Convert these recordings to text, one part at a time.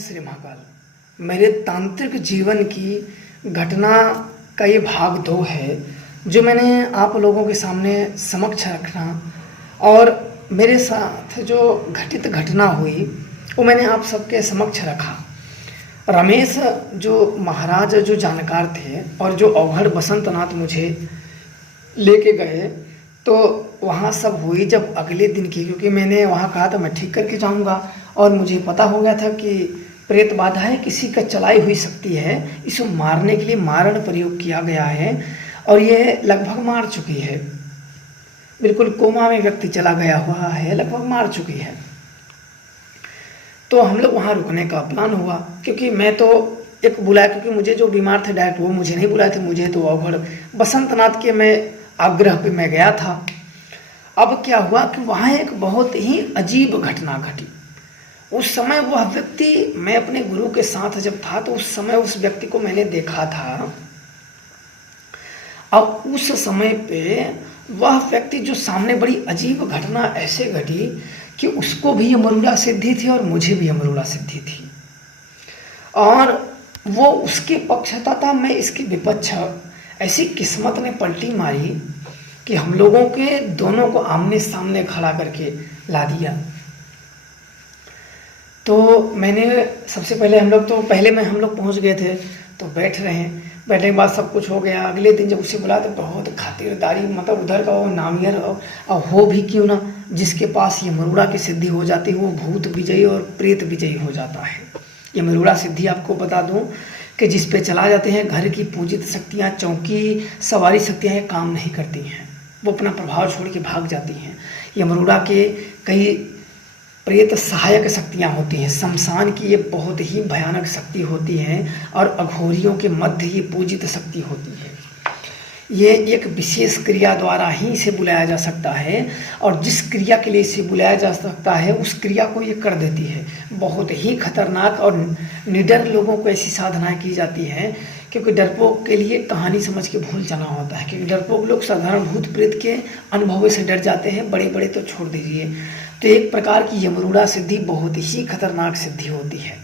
श्री महाकाल। मेरे तांत्रिक जीवन की घटना का ये भाग 2 है जो मैंने आप लोगों के सामने समक्ष रखना, और मेरे साथ जो घटित घटना हुई वो मैंने आप सबके समक्ष रखा। रमेश जो महाराज जो जानकार थे और जो अवघड़ बसंतनाथ मुझे लेके गए, तो वहाँ सब हुई जब अगले दिन की, क्योंकि मैंने वहाँ कहा था मैं ठीक करके जाऊँगा, और मुझे पता हो गया था कि प्रेत बाधा है, किसी का चलाई हुई शक्ति है, इसको मारने के लिए मारण प्रयोग किया गया है और ये लगभग मार चुकी है। बिल्कुल कोमा में व्यक्ति चला गया हुआ है, लगभग मार चुकी है। तो हम लोग वहाँ रुकने का प्लान हुआ, क्योंकि मैं तो एक बुलाया, क्योंकि मुझे जो बीमार थे डायरेक्ट वो मुझे नहीं बुलाए थे, मुझे तो अवघड़ बसंतनाथ के मैं आग्रह पे मैं गया था। अब क्या हुआ कि वहाँ एक बहुत ही अजीब घटना घटी। उस समय वह व्यक्ति, मैं अपने गुरु के साथ जब था तो उस समय उस व्यक्ति को मैंने देखा था। अब उस समय पे वह व्यक्ति जो सामने, बड़ी अजीब घटना ऐसे घटी कि उसको भी अमरूड़ा सिद्धि थी और मुझे भी अमरूड़ा सिद्धि थी, और वो उसके पक्षता था, मैं इसकी विपक्ष। ऐसी किस्मत ने पलटी मारी कि हम लोगों के दोनों को आमने सामने खड़ा करके ला दिया। तो मैंने सबसे पहले हम लोग पहुंच गए थे, तो बैठ रहे हैं। बैठने के बाद सब कुछ हो गया। अगले दिन जब उसे बुलाया तो बहुत खातिरदारी, मतलब उधर का वो नामियर और हो भी क्यों ना, जिसके पास ये मरूड़ा की सिद्धि हो जाती है वो भूत विजयी और प्रेत विजयी हो जाता है। ये मरूड़ा सिद्धि आपको बता दूं कि जिस पे चला जाते हैं, घर की पूजित शक्तियाँ, चौकी सवारी शक्तियाँ ये काम नहीं करती हैं, वो अपना प्रभाव छोड़ के भाग जाती हैं। ये मरूड़ा के कई प्रेत सहायक शक्तियाँ होती हैं, शमशान की ये बहुत ही भयानक शक्ति होती हैं, और अघोरियों के मध्य ये पूजित शक्ति होती है। ये एक विशेष क्रिया द्वारा ही इसे बुलाया जा सकता है, और जिस क्रिया के लिए इसे बुलाया जा सकता है उस क्रिया को ये कर देती है। बहुत ही खतरनाक और निडर लोगों को ऐसी साधनाएं की जाती हैं, क्योंकि डरपोक के लिए कहानी समझ के भूल जाना होता है, क्योंकि डरपोक लोग साधारण भूत प्रेत के अनुभव से डर जाते हैं, बड़े बड़े तो छोड़ दीजिए। तो एक प्रकार की यमरूड़ा सिद्धि बहुत ही खतरनाक सिद्धि होती है।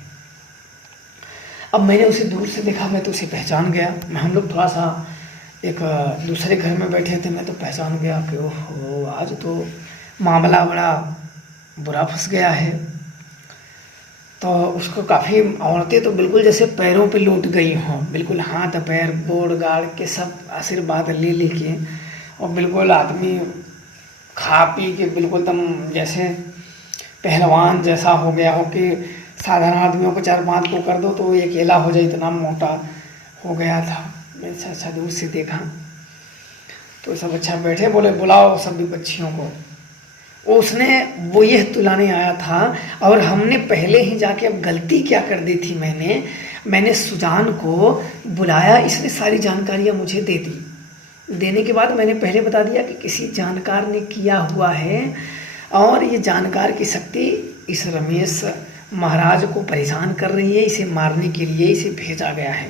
अब मैंने उसे दूर से देखा, मैं तो उसे पहचान गया। हम लोग थोड़ा सा एक दूसरे घर में बैठे थे, मैं तो पहचान गया कि ओहो आज तो मामला बड़ा बुरा फंस गया है। तो उसको काफ़ी औरतें तो बिल्कुल जैसे पैरों पे लौट गई हों, बिल्कुल हाथ पैर बोड़ गाड़ के सब आशीर्वाद ले लेके, और बिल्कुल आदमी खा पी के बिल्कुल एकदम जैसे पहलवान जैसा हो गया हो कि साधारण आदमियों को 4-5 को कर दो तो ये अकेला हो जाए, इतना मोटा हो गया था। मैं अच्छा दूर से देखा तो सब अच्छा बैठे, बोले बुलाओ सब विपक्षियों को। उसने वो यह तुलाने आया था, और हमने पहले ही जाके, अब गलती क्या कर दी थी मैंने सुजान को बुलाया, इसने सारी जानकारियाँ मुझे दे दी। देने के बाद मैंने पहले बता दिया कि किसी जानकार ने किया हुआ है, और ये जानकार की शक्ति इस रमेश महाराज को परेशान कर रही है, इसे मारने के लिए इसे भेजा गया है।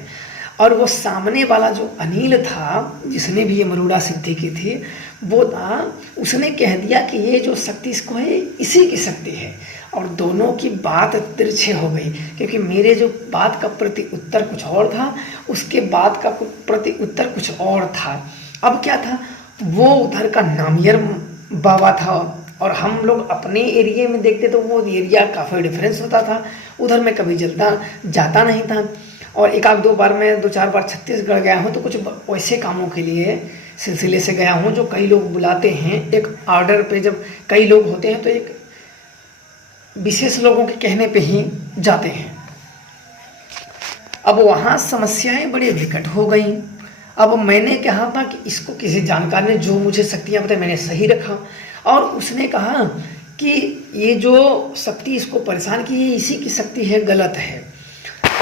और वो सामने वाला जो अनिल था, जिसने भी ये मरूड़ा सिद्धि की थी, वो था, उसने कह दिया कि ये जो शक्ति इसको है इसी की शक्ति है। और दोनों की बात तिरछे हो गई, क्योंकि मेरे जो बात का प्रति उत्तर कुछ और था, उसके बात का प्रति उत्तर कुछ और था। अब क्या था, वो उधर का नामियर बाबा था, और हम लोग अपने एरिया में देखते तो वो एरिया काफ़ी डिफरेंस होता था। उधर मैं कभी जाता नहीं था, और 1-2 बार मैं 2-4 बार छत्तीसगढ़ गया हूँ, तो कुछ वैसे कामों के लिए सिलसिले से गया हूँ जो कई लोग बुलाते हैं। एक ऑर्डर पे जब कई लोग होते हैं तो एक विशेष लोगों के कहने पे ही जाते हैं। अब वहाँ समस्याएं बड़ी विकट हो गई। अब मैंने कहा था कि इसको किसी जानकार ने जो मुझे शक्तियाँ बताई मैंने सही रखा, और उसने कहा कि ये जो शक्ति इसको परेशान की है इसी की शक्ति है, गलत है।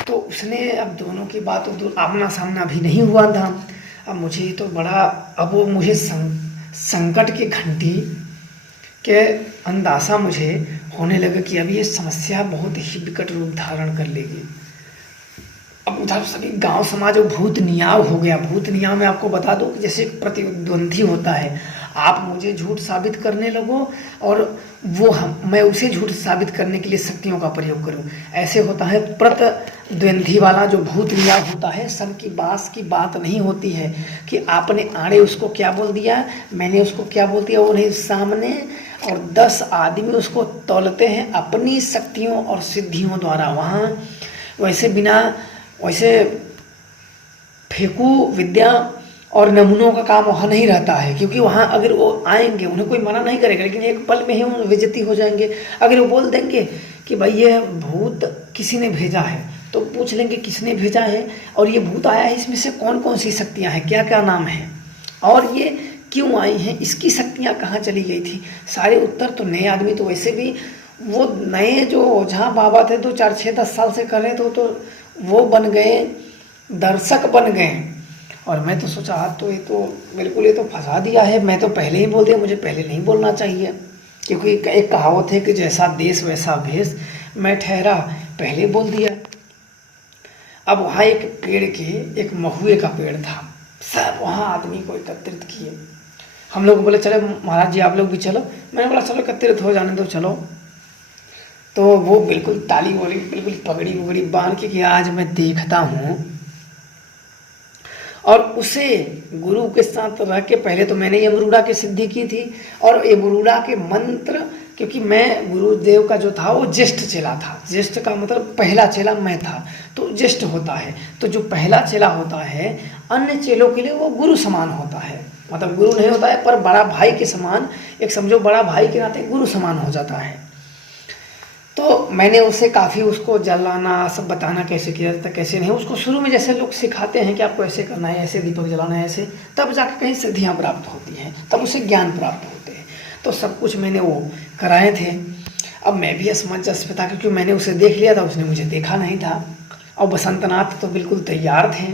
तो उसने, अब दोनों की बात आमना सामना भी नहीं हुआ था। अब मुझे तो बड़ा, अब वो मुझे संकट की घंटी के अंदाज़ा मुझे होने लगा कि अब ये समस्या बहुत ही विकट रूप धारण कर लेगी। अब उधर सभी गांव समाज भूत नियाव हो गया। भूत नियाव में आपको बता दूं कि जैसे प्रतिद्वंदी होता है, आप मुझे झूठ साबित करने लगो और मैं उसे झूठ साबित करने के लिए शक्तियों का प्रयोग करूं। ऐसे होता है प्रतिद्वंद्वी वाला जो भूत लिया होता है, सब की बास की बात नहीं होती है कि आपने आड़े उसको क्या बोल दिया, मैंने उसको क्या बोल दिया, वो नहीं, सामने और 10 आदमी उसको तौलते हैं अपनी शक्तियों और सिद्धियों द्वारा। वहाँ वैसे फेंकू विद्या और नमूनों का काम वहाँ नहीं रहता है, क्योंकि वहाँ अगर वो आएंगे उन्हें कोई मना नहीं करेगा, लेकिन एक पल में ही वो बेइज्जती हो जाएंगे। अगर वो बोल देंगे कि भाई ये भूत किसी ने भेजा है, तो पूछ लेंगे किसने भेजा है और ये भूत आया है, इसमें से कौन कौन सी शक्तियाँ हैं, क्या क्या नाम है और ये क्यों आई हैं, इसकी शक्तियाँ कहाँ चली गई थी। सारे उत्तर तो नए आदमी तो वैसे भी वो नए जो ओझा बाबा थे तो 4-6-10 साल से कर रहे थे, तो वो बन गए, दर्शक बन गए। और मैं तो सोचा तो ये तो बिल्कुल, ये तो फंसा दिया है, मैं तो पहले ही बोल दिया, मुझे पहले नहीं बोलना चाहिए, क्योंकि एक कहावत है कि जैसा देश वैसा भेष, मैं ठहरा पहले बोल दिया। अब वहाँ एक पेड़ के, एक महुए का पेड़ था, सब वहाँ आदमी को एकत्रित किए। हम लोग बोले चलो महाराज जी आप लोग भी चलो, मैंने बोला चलो एकत्रित हो जाने दो चलो। तो वो बिल्कुल ताली बोली, बिल्कुल पगड़ी वगड़ी बांध के कि आज मैं देखता हूँ। और उसे गुरु के साथ रह के, पहले तो मैंने यमरूड़ा की सिद्धि की थी, और यमरूड़ा के मंत्र, क्योंकि मैं गुरुदेव का जो था वो ज्येष्ठ चेला था, ज्येष्ठ का मतलब पहला चेला मैं था, तो ज्येष्ठ होता है, तो जो पहला चेला होता है अन्य चेलों के लिए वो गुरु समान होता है, मतलब गुरु नहीं होता है पर बड़ा भाई के समान, एक समझो बड़ा भाई के नाते गुरु समान हो जाता है। तो मैंने उसे काफ़ी उसको जलाना सब बताना कैसे किया जाता है कैसे नहीं, उसको शुरू में जैसे लोग सिखाते हैं कि आपको ऐसे करना है, ऐसे दीपक जलाना है, ऐसे, तब जाके कहीं सिद्धियाँ प्राप्त होती हैं, तब उसे ज्ञान प्राप्त होते हैं। तो सब कुछ मैंने वो कराए थे। अब मैं भी असमंजस में था, क्योंकि मैंने उसे देख लिया था, उसने मुझे देखा नहीं था। और बसंतनाथ तो बिल्कुल तैयार थे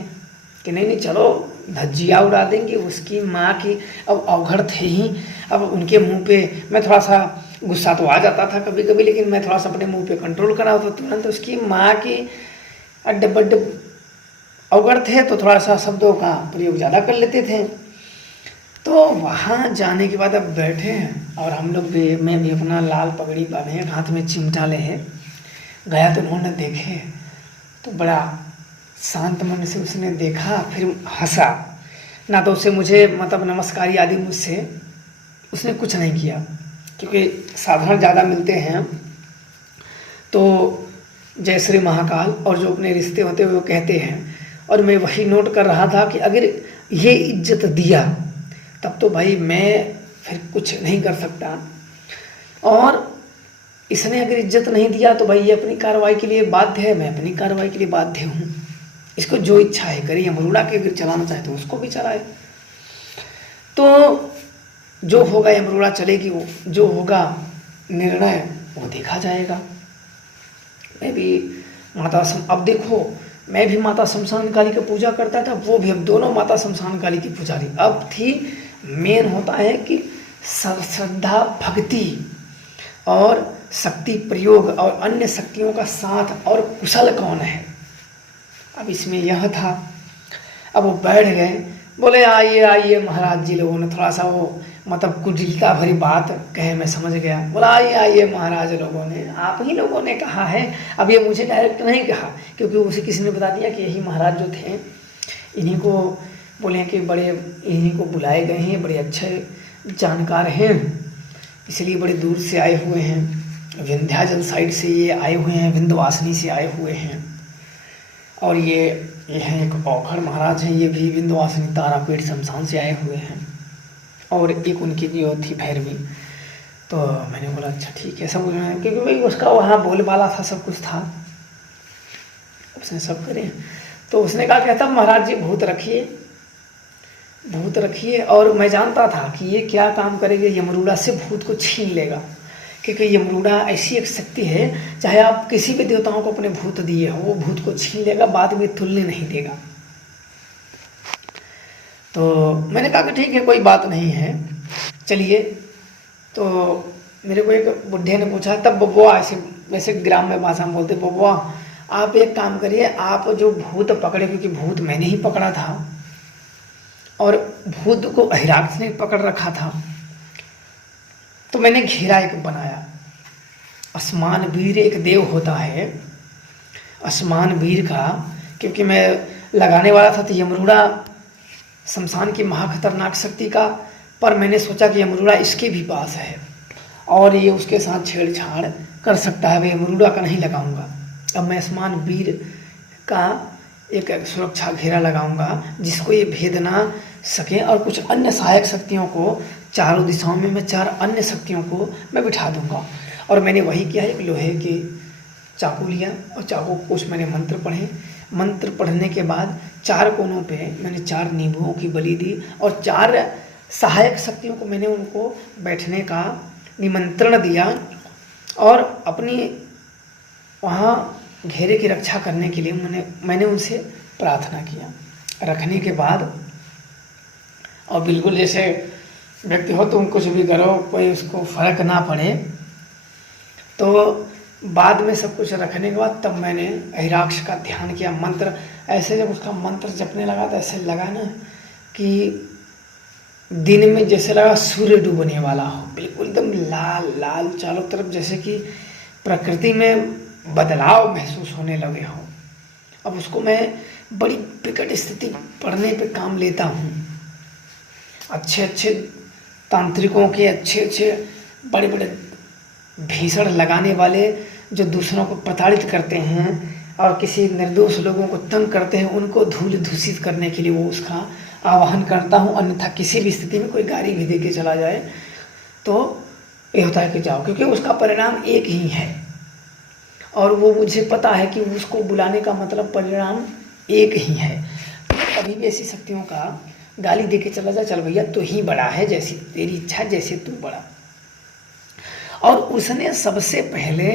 कि नहीं चलो धज्जियाँ उड़ा देंगे उसकी माँ की। अब अवघड़ थे ही, अब उनके मुँह पे मैं थोड़ा सा गुस्सा तो आ जाता था कभी कभी, लेकिन मैं थोड़ा सा अपने मुंह पे कंट्रोल करा होता, तुरंत उसकी माँ की अड्डे बड्डे अवगढ़ थे, तो थोड़ा सा शब्दों का प्रयोग ज़्यादा कर लेते थे। तो वहाँ जाने के बाद अब बैठे हैं और हम लोग भी, मैं भी अपना लाल पगड़ी बांधे हैं, हाथ में चिमटा ले है, गया तो उन्होंने देखे तो बड़ा शांत मन से उसने देखा, फिर हंसा ना, तो उसे मुझे मतलब नमस्कार आदि मुझसे उसने कुछ नहीं किया, क्योंकि साधारण ज़्यादा मिलते हैं तो जय श्री महाकाल और जो अपने रिश्ते होते हैं वो कहते हैं। और मैं वही नोट कर रहा था कि अगर ये इज्जत दिया तब तो भाई मैं फिर कुछ नहीं कर सकता, और इसने अगर इज्जत नहीं दिया तो भाई ये अपनी कार्रवाई के लिए बाध्य है, मैं अपनी कार्रवाई के लिए बाध्य हूँ। इसको जो इच्छा है करे, यमरूड़ा के अगर चलाना चाहे तो उसको भी चलाए, तो जो होगा यमरूड़ा चलेगी, वो जो होगा निर्णय वो देखा जाएगा। मैं भी अब देखो, मैं भी माता शमशान काली की पूजा करता था, वो भी, अब दोनों माता शमशान काली की पुजारी अब थी। मेन होता है कि श्रद्धा भक्ति और शक्ति प्रयोग और अन्य शक्तियों का साथ और कुशल कौन है, अब इसमें यह था। अब वो बैठ गए, बोले आइए आइए महाराज जी, लोगों ने थोड़ा सा वो मतलब कुटिलता भरी बात कहे, मैं समझ गया। बोला आइए आइए महाराज, लोगों ने, आप ही लोगों ने कहा है। अब ये मुझे डायरेक्ट नहीं कहा, क्योंकि उसे किसी ने बता दिया कि यही महाराज जो थे, इन्हीं को बोले कि बड़े, इन्हीं को बुलाए गए हैं, बड़े अच्छे जानकार हैं, इसलिए बड़े दूर से आए हुए हैं, विंध्याचल साइड से ये आए हुए हैं, विंध्यवासिनी से आए हुए हैं। और ये हैं एक औखड़ महाराज हैं, ये भी विंध्यवासिनी तारापीठ शमशान से आए हुए हैं, और एक उनकी जो थी भैरवी। तो मैंने बोला अच्छा ठीक है, सब उसमें, क्योंकि भाई उसका वहाँ बोलबाला था, सब कुछ था, उसने सब करे। तो उसने कहा कहता महाराज जी भूत रखिए, भूत रखिए। और मैं जानता था कि ये क्या काम करेगा, यमरूड़ा से भूत को छीन लेगा, क्योंकि यमरूड़ा ऐसी एक शक्ति है, चाहे आप किसी भी देवताओं को अपने भूत दिए हो, वो भूत को छीन लेगा, बाद में तुलने नहीं देगा। तो मैंने कहा कि ठीक है कोई बात नहीं है, चलिए। तो मेरे को एक बुढ़े ने पूछा, तब बबुआ, ऐसे वैसे ग्राम्य भाषा में बोलते, बबुआ आप एक काम करिए, आप जो भूत पकड़े, क्योंकि भूत मैंने ही पकड़ा था और भूत को हिराक्ष ने पकड़ रखा था, तो मैंने घेरा एक बनाया, असमान वीर एक देव होता है, असमान वीर का, क्योंकि मैं लगाने वाला था तो यमरूड़ा शमशान की महाखतरनाक शक्ति का, पर मैंने सोचा कि यमरूड़ा इसके भी पास है और ये उसके साथ छेड़छाड़ कर सकता है, मैं यमरूड़ा का नहीं लगाऊंगा। अब मैं असमान वीर का एक सुरक्षा घेरा लगाऊंगा जिसको ये भेद ना सके, और कुछ अन्य सहायक शक्तियों को चारों दिशाओं में मैं 4 अन्य शक्तियों को मैं बिठा दूंगा। और मैंने वही किया, एक लोहे के चाकू लिया और चाकू को कुछ मैंने मंत्र पढ़े। मंत्र पढ़ने के बाद 4 कोनों पे मैंने 4 नींबुओं की बलि दी और 4 सहायक शक्तियों को मैंने उनको बैठने का निमंत्रण दिया और अपनी वहाँ घेरे की रक्षा करने के लिए मैंने उनसे प्रार्थना किया। रखने के बाद और बिल्कुल जैसे व्यक्ति हो तुम कुछ भी करो कोई उसको फर्क ना पड़े, तो बाद में सब कुछ रखने के बाद तब मैंने अहिराक्ष का ध्यान किया। मंत्र ऐसे जब उसका मंत्र जपने लगा तो ऐसे लगा ना कि दिन में जैसे लगा सूर्य डूबने वाला हो, बिल्कुल एकदम लाल लाल चारों तरफ, जैसे कि प्रकृति में बदलाव महसूस होने लगे हो। अब उसको मैं बड़ी विकट स्थिति पड़ने पे काम लेता हूँ। अच्छे अच्छे तांत्रिकों के अच्छे बड़े बड़े भीषण लगाने वाले जो दूसरों को प्रताड़ित करते हैं और किसी निर्दोष लोगों को तंग करते हैं, उनको धूल दूषित करने के लिए वो उसका आवाहन करता हूँ। अन्यथा किसी भी स्थिति में कोई गाली भी दे के चला जाए तो ये होता है कि जाओ, क्योंकि उसका परिणाम एक ही है और वो मुझे पता है कि उसको बुलाने का मतलब परिणाम एक ही है। कभी भी ऐसी शक्तियों का गाली दे के चला जा, चल भैया तू ही बड़ा है, जैसी तेरी इच्छा जैसे तू बड़ा। और उसने सबसे पहले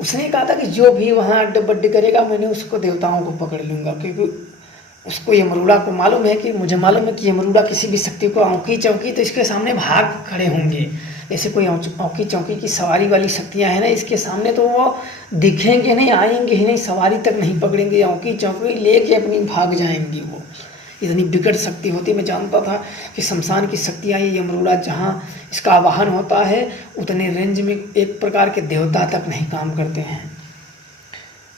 उसने कहा था कि जो भी वहाँ अड्डे बड्डे करेगा मैंने उसको देवताओं को पकड़ लूँगा, क्योंकि उसको यमरूड़ा को मालूम है कि मुझे मालूम है कि यमरूड़ा किसी भी शक्ति को औंकी चौंकी तो इसके सामने भाग खड़े होंगे। जैसे कोई औंकी चौंकी की सवारी वाली शक्तियाँ हैं ना, इसके सामने तो वो दिखेंगे नहीं, आएंगे ही नहीं, सवारी तक नहीं पकड़ेंगे, औंकी चौंकी लेके अपनी भाग जाएंगी। वो इतनी विकट शक्ति होती। मैं जानता था कि शमशान की शक्तियाँ ये यमरूड़ा जहाँ इसका आवाहन होता है उतने रेंज में एक प्रकार के देवता तक नहीं काम करते हैं।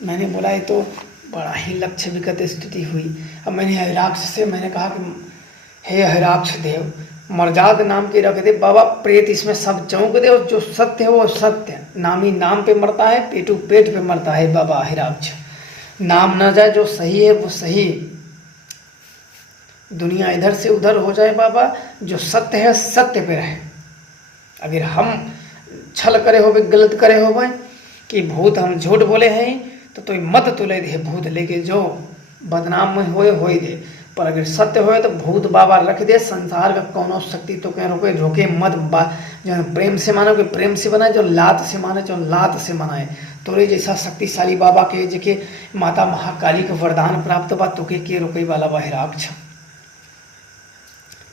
मैंने बोला ये तो बड़ा ही लक्ष्य विकट स्थिति हुई। अब मैंने हिराक्ष से मैंने कहा कि हे हिराक्ष देव, मर्जाद नाम के रख दे बाबा, प्रेत इसमें सब चौंक दे और जो सत्य है वो सत्य, नामी नाम पे मरता है, पेटू पेट पे मरता है बाबा हिराक्ष। नाम न जाए, जो सही है वो सही, दुनिया इधर से उधर हो जाए बाबा, जो सत्य है सत्य पे रहे। अगर हम छल करे हो, गलत करे हो भाई कि भूत हम झूठ बोले हैं तो मत तुले दे भूत, लेके जो बदनाम में होए दे, पर अगर सत्य होए तो भूत बाबा रख दे। संसार का कौनो शक्ति तो कह रोके रोके मत। जो प्रेम से मानो कि प्रेम से बनाए, जो लात से माने जो लात से मनाए। तोरे जैसा शक्तिशाली बाबा के जेके माता महाकाली के वरदान प्राप्त बा तोके के रोके वाला बा हिराक्ष।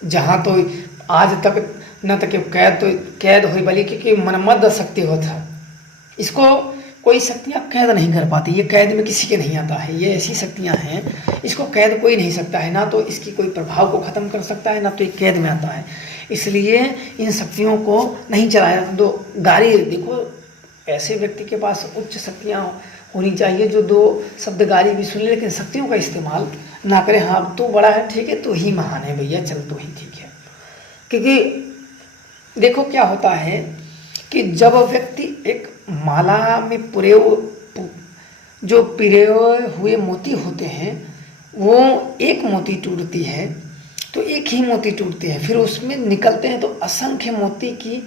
जहाँ तो आज तक न तक कैद हुई बली, क्योंकि मनमद शक्ति होता, इसको कोई शक्तियाँ कैद नहीं कर पाती। ये कैद में किसी के नहीं आता है। ये ऐसी शक्तियाँ हैं इसको कैद कोई नहीं सकता है, ना तो इसकी कोई प्रभाव को ख़त्म कर सकता है, ना तो ये कैद में आता है। इसलिए इन शक्तियों को नहीं चलाया। दो गाली देखो, ऐसे व्यक्ति के पास उच्च शक्तियाँ होनी चाहिए जो 2 शब्द गाली भी सुन ले लेकिन शक्तियों का इस्तेमाल ना करे। हाँ तू बड़ा है, ठीक है, तू ही महान है भैया, चल तू ही ठीक है। क्योंकि देखो क्या होता है कि जब व्यक्ति एक माला में जो पिरे हुए मोती होते हैं वो एक मोती टूटती है तो एक ही मोती टूटती है, फिर उसमें निकलते हैं तो असंख्य मोती की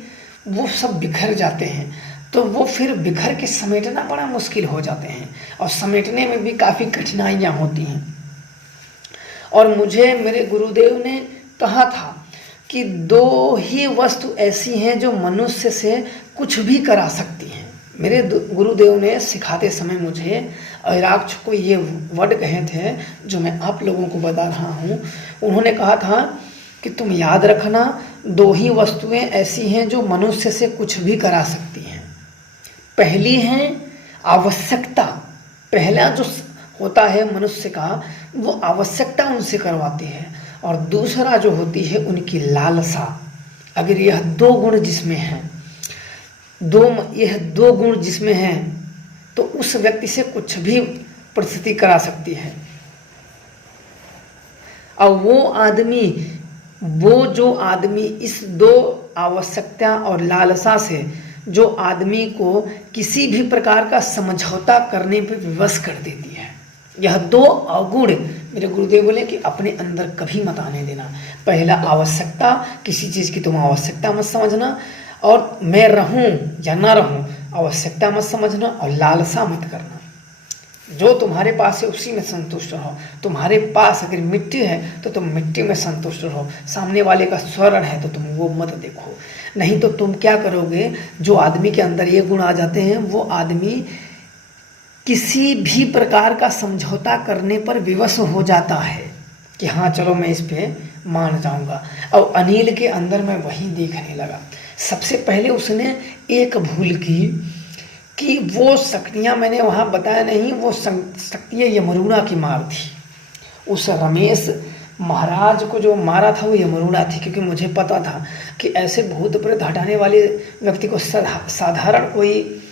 वो सब बिखर जाते हैं, तो वो फिर बिखर के समेटना बड़ा मुश्किल हो जाते हैं और समेटने में भी काफ़ी कठिनाइयाँ होती हैं। और मुझे मेरे गुरुदेव ने कहा था कि 2 ही वस्तु ऐसी हैं जो मनुष्य से कुछ भी करा सकती हैं। मेरे गुरुदेव ने सिखाते समय मुझे हिराक्ष को ये वर्ड कहे थे जो मैं आप लोगों को बता रहा हूँ। उन्होंने कहा था कि तुम याद रखना 2 ही वस्तुएं ऐसी हैं जो मनुष्य से कुछ भी करा सकती हैं। पहली है आवश्यकता, पहला जो होता है मनुष्य का वो आवश्यकता उनसे करवाती है, और दूसरा जो होती है उनकी लालसा। अगर यह 2 गुण जिसमें हैं, यह दो गुण जिसमें हैं तो उस व्यक्ति से कुछ भी परिस्थिति करा सकती है। और वो जो आदमी इस दो आवश्यकता और लालसा से जो आदमी को किसी भी प्रकार का समझौता करने पर विवश कर देती है, यह दो अवगुण मेरे गुरुदेव बोले कि अपने अंदर कभी मत आने देना। पहला आवश्यकता, किसी चीज़ की तुम आवश्यकता मत समझना, और मैं रहूं या ना रहूं आवश्यकता मत समझना, और लालसा मत करना। जो तुम्हारे पास है उसी में संतुष्ट रहो। तुम्हारे पास अगर मिट्टी है तो तुम मिट्टी में संतुष्ट रहो, सामने वाले का स्वर्ण है तो तुम वो मत देखो। नहीं तो तुम क्या करोगे, जो आदमी के अंदर ये गुण आ जाते हैं वो आदमी किसी भी प्रकार का समझौता करने पर विवश हो जाता है कि हाँ चलो मैं इस पे मान जाऊंगा। और अनिल के अंदर मैं वही देखने लगा। सबसे पहले उसने एक भूल की कि वो शक्तियाँ मैंने वहाँ बताया नहीं, वो शक्तियाँ यमरुणा की मार थी। उस रमेश महाराज को जो मारा था वो यमरुणा थी, क्योंकि मुझे पता था कि ऐसे भूत प्रेत हटाने वाले व्यक्ति को साधारण कोई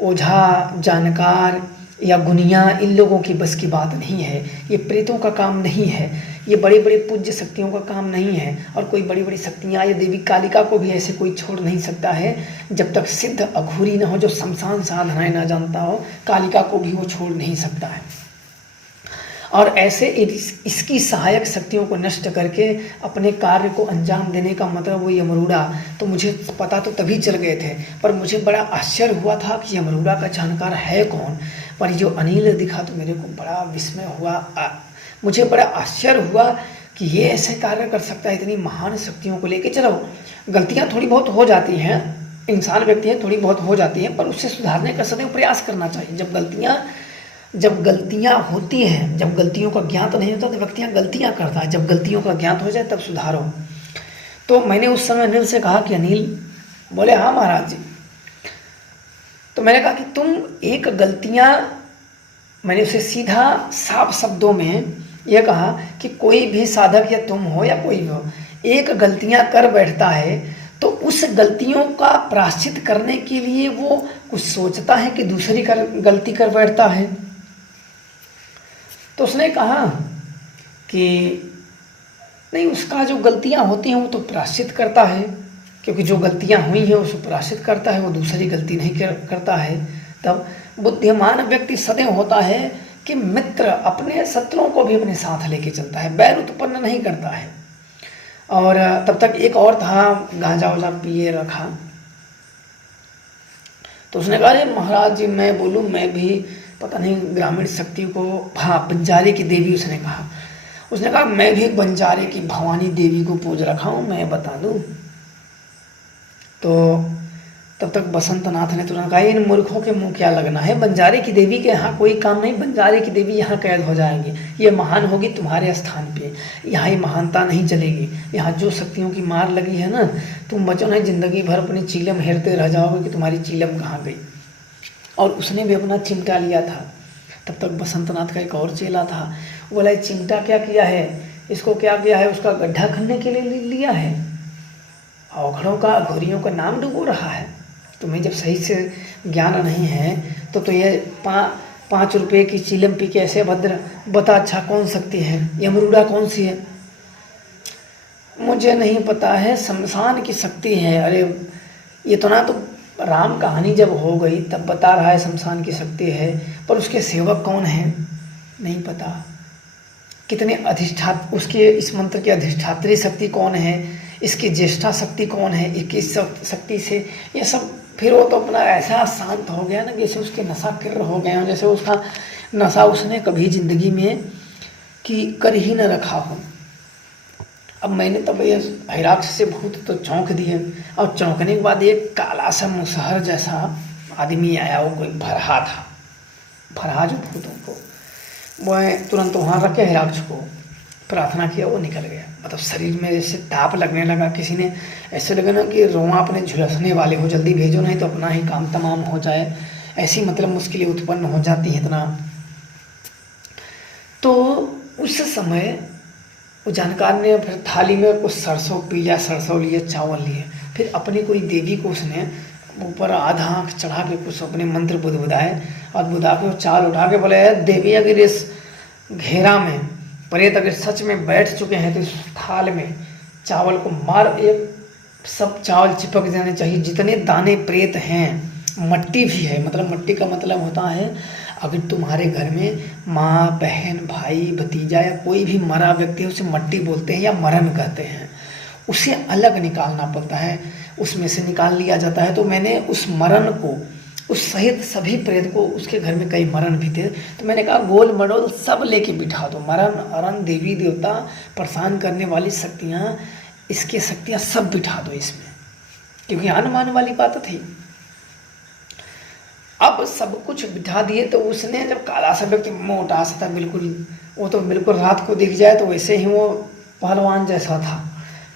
ओझा, जानकार या गुनिया इन लोगों की बस की बात नहीं है। ये प्रेतों का काम नहीं है, ये बड़े बड़े पूज्य शक्तियों का काम नहीं है। और कोई बड़ी बड़ी शक्तियाँ या देवी कालिका को भी ऐसे कोई छोड़ नहीं सकता है जब तक सिद्ध अघोरी ना हो, जो शमशान साधनाएं ना जानता हो, कालिका को भी वो छोड़ नहीं सकता है। और ऐसे इसकी सहायक शक्तियों को नष्ट करके अपने कार्य को अंजाम देने का मतलब वो यमरुणा। तो मुझे पता तो तभी चल गए थे, पर मुझे बड़ा आश्चर्य हुआ था कि यमरुणा का जानकार है कौन। पर जो अनिल दिखा तो मेरे को बड़ा विस्मय हुआ, मुझे बड़ा आश्चर्य हुआ कि ये ऐसे कार्य कर सकता है इतनी महान शक्तियों को लेके। चलो गलतियाँ थोड़ी बहुत हो जाती हैं, इंसान व्यक्ति है, थोड़ी बहुत हो जाती हैं, पर उससे सुधारने का सदैव प्रयास करना चाहिए। जब गलतियाँ होती हैं, जब गलतियों का ज्ञात नहीं होता तो व्यक्तियाँ गलतियाँ करता है, जब गलतियों का ज्ञात हो जाए तब सुधारो। तो मैंने उस समय अनिल से कहा कि अनिल, बोले हाँ महाराज जी। तो मैंने कहा कि तुम एक गलतियाँ, मैंने उसे सीधा साफ शब्दों में यह कहा कि कोई भी साधक या तुम हो या कोई भी हो, एक गलतियाँ कर बैठता है तो उस गलतियों का प्रायश्चित करने के लिए वो कुछ सोचता है कि दूसरी गलती कर बैठता है। तो उसने कहा कि नहीं, उसका जो गलतियां होती हैं वो तो प्रायश्चित करता है, क्योंकि जो गलतियां हुई हैं उसको प्रायश्चित करता है, वो दूसरी गलती नहीं करता है। तब बुद्धिमान व्यक्ति सदैव होता है कि मित्र अपने शत्रुओं को भी अपने साथ लेके चलता है, बैर उत्पन्न नहीं करता है। और तब तक एक और था, गांजा वाजा पिए रखा। तो उसने कहा अरे महाराज जी मैं बोलूँ, मैं भी पता नहीं ग्रामीण शक्ति को, हाँ बंजारे की देवी, उसने कहा मैं भी बंजारे की भवानी देवी को पूज रखा हूँ, मैं बता दूँ। तो तब तक बसंत नाथ ने तुरंत कहा इन मूर्खों के मुंह क्या लगना है, बंजारे की देवी के यहाँ कोई काम नहीं, बंजारे की देवी यहाँ कैद हो जाएंगी, ये महान होगी तुम्हारे स्थान पे, यहाँ ये महानता नहीं चलेगी। यहाँ जो शक्तियों की मार लगी है ना, तुम बचो नहीं, जिंदगी भर अपनी चीलम हेरते रह जाओगे कि तुम्हारी चीलम कहाँ गई। और उसने भी अपना चिमटा लिया था। तब तक बसंतनाथ का एक और चेला था, वो बोला चिमटा क्या किया है, इसको क्या किया है, उसका गड्ढा खनने के लिए लिया है, अवघड़ों का घोरियों का नाम डुबो रहा है। तुम्हें जब सही से ज्ञान नहीं है तो ये 5 रुपये की चिलम पी के ऐसे भद्र, बता अच्छा कौन सकती है, यमरुणा कौन सी है? मुझे नहीं पता है, शमशान की शक्ति है। अरे ये तो ना, तो राम कहानी जब हो गई तब बता रहा है शमशान की शक्ति है, पर उसके सेवक कौन है नहीं पता, कितने उसके इस मंत्र की अधिष्ठात्री शक्ति कौन है, इसकी ज्येष्ठा शक्ति कौन है, इस शक्ति से ये सब। फिर वो तो अपना ऐसा शांत हो गया ना, जैसे उसके नशा किर हो गया, जैसे उसका नशा उसने कभी जिंदगी में कि कर ही न रखा हो। अब मैंने तब ये हिराक्ष से भूत तो चौंक दिए, और चौंकने के बाद एक काला सा मुसहर जैसा आदमी आया, वो कोई भरहा था, भरहा जो भूतों को, वो तुरंत वहाँ रख के हिराक्ष को प्रार्थना किया, वो निकल गया। मतलब शरीर में जैसे ताप लगने लगा, किसी ने ऐसे लगा ना कि रोआ अपने झुलसने वाले हो, जल्दी भेजो नहीं तो अपना ही काम तमाम हो जाए, ऐसी मतलब मुश्किलें उत्पन्न हो जाती हैं इतना। तो उस समय वो जानकार ने फिर थाली में कुछ सरसों, पीला सरसों लिए, चावल लिए, फिर अपनी कोई देवी को उसने ऊपर आधा आँख चढ़ा के कुछ अपने मंत्र बुदबुदाए और बुदा के वो चावल उठा के बोले, देवी अगर इस घेरा में प्रेत अगर सच में बैठ चुके हैं तो इस थाल में चावल को मार, एक सब चावल चिपक जाने चाहिए, जितने दाने प्रेत हैं। मट्टी भी है, मतलब मट्टी का मतलब होता है अगर तुम्हारे घर में माँ, बहन, भाई, भतीजा या कोई भी मरा व्यक्ति है उसे मट्टी बोलते हैं या मरण कहते हैं, उसे अलग निकालना पड़ता है, उसमें से निकाल लिया जाता है। तो मैंने उस मरण को, उस सहित सभी प्रेत को, उसके घर में कई मरण भी थे, तो मैंने कहा गोल मडोल सब लेके बिठा दो, मरण अरण देवी देवता परेशान करने वाली शक्तियाँ, इसकी शक्तियाँ सब बिठा दो इसमें, क्योंकि अनुमान वाली बात थी। अब सब कुछ बिठा दिए तो उसने, जब काला सा व्यक्ति मोटा सा था बिल्कुल, वो तो बिल्कुल रात को दिख जाए तो वैसे ही वो पहलवान जैसा था।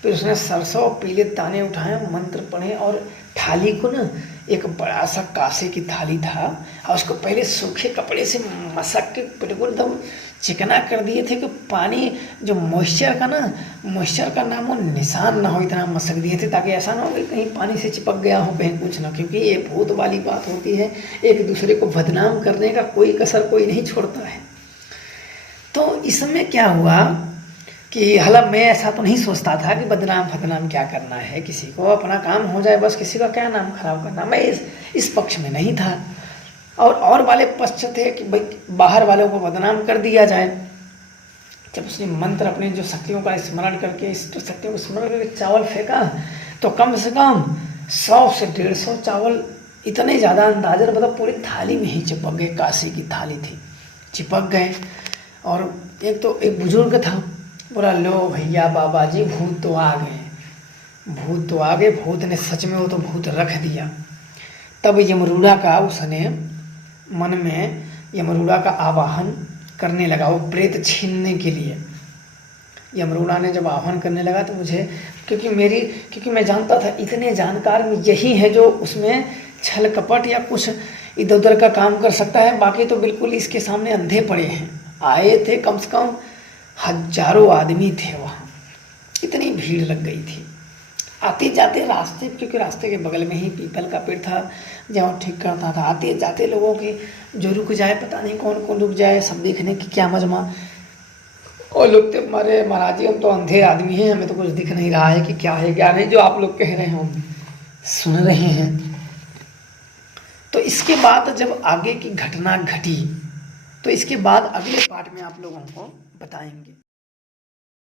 फिर उसने सरसों पीले दाने उठाए, मंत्र पढ़े और थाली को ना, एक बड़ा सा कांसे की थाली था और उसको पहले सूखे कपड़े से मसक के बिल्कुल एकदम चिकना कर दिए थे कि पानी जो मॉइस्चर का नामो निशान ना हो, इतना मसक दिए थे ताकि ऐसा ना हो कि कहीं पानी से चिपक गया हो, कहीं कुछ ना, क्योंकि ये भूत वाली बात होती है, एक दूसरे को बदनाम करने का कोई कसर कोई नहीं छोड़ता है। तो इसमें क्या हुआ कि हालांकि मैं ऐसा तो नहीं सोचता था कि बदनाम क्या करना है, किसी को अपना काम हो जाए बस, किसी का क्या नाम खराब करना, मैं इस पक्ष में नहीं था। और वाले पक्ष थे कि भाई बाहर वालों को बदनाम कर दिया जाए। जब उसने मंत्र अपने जो शक्तियों का स्मरण करके, इष्ट शक्तियों को स्मरण करके चावल फेंका तो कम से कम 100 से 150 चावल, इतने ज़्यादा अंदाजन, मतलब पूरी थाली में ही चिपक गए, कांसे की थाली थी, चिपक गए। और एक बुजुर्ग था, बोला लो भैया बाबा जी भूत तो आ गए, भूत ने सच में वो तो भूत रख दिया। तब यमरूड़ा का उसने मन में यमरूड़ा का आवाहन करने लगा, वो प्रेत छीनने के लिए। यमरूड़ा ने जब आह्वान करने लगा तो मुझे, क्योंकि मैं जानता था इतने जानकार में यही है जो उसमें छल कपट या कुछ इधर उधर का काम कर सकता है, बाकी तो बिल्कुल इसके सामने अंधे पड़े हैं। आए थे कम से कम हजारों आदमी थे वहाँ, इतनी भीड़ लग गई थी। आते जाते रास्ते, क्योंकि रास्ते के बगल में ही पीपल का पेड़ था जहाँ ठीक करता था, आते जाते लोगों के जो रुक जाए, पता नहीं कौन कौन रुक जाए, सब देखने की क्या मजमा। और लोग तो हमारे महाराज जी, हम तो अंधे आदमी हैं, हमें तो कुछ दिख नहीं रहा है कि क्या है क्या नहीं, जो आप लोग कह रहे हैं हम सुन रहे हैं। तो इसके बाद जब आगे की घटना घटी तो इसके बाद अगले पार्ट में आप लोगों को बताएंगे।